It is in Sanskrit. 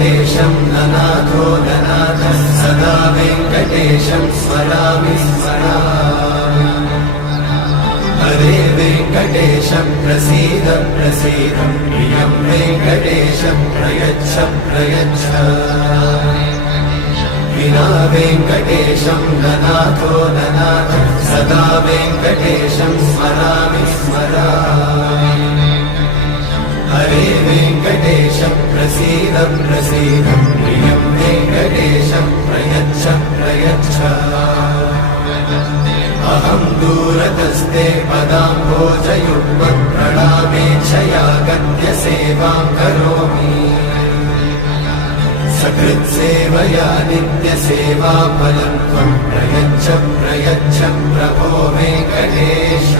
वेङ्कटेशं ननाथो ननाथः सदा वेङ्कटेशं स्मरामि स्मरामि हरे वेङ्कटेशं प्रसीद प्रसीद प्रियं वेङ्कटेशं प्रयच्छ प्रयच्छ विना वेङ्कटेशं ननाथो ननाथः सदा वेङ्कटेशं स्मरामि स्मरामि हरे वेङ्कटेशं प्रसीद प्रसीद प्रियं वेङ्कटेशं प्रयच्छ प्रयच्छ अहं दूरतस्ते पदाम्भोजयुग्मं प्रणामेच्छया गद्य सेवां करोमि सकृत्सेवया नित्यसेवाफलं त्वं प्रयच्छ प्रयच्छ प्रभो वेङ्कटेश।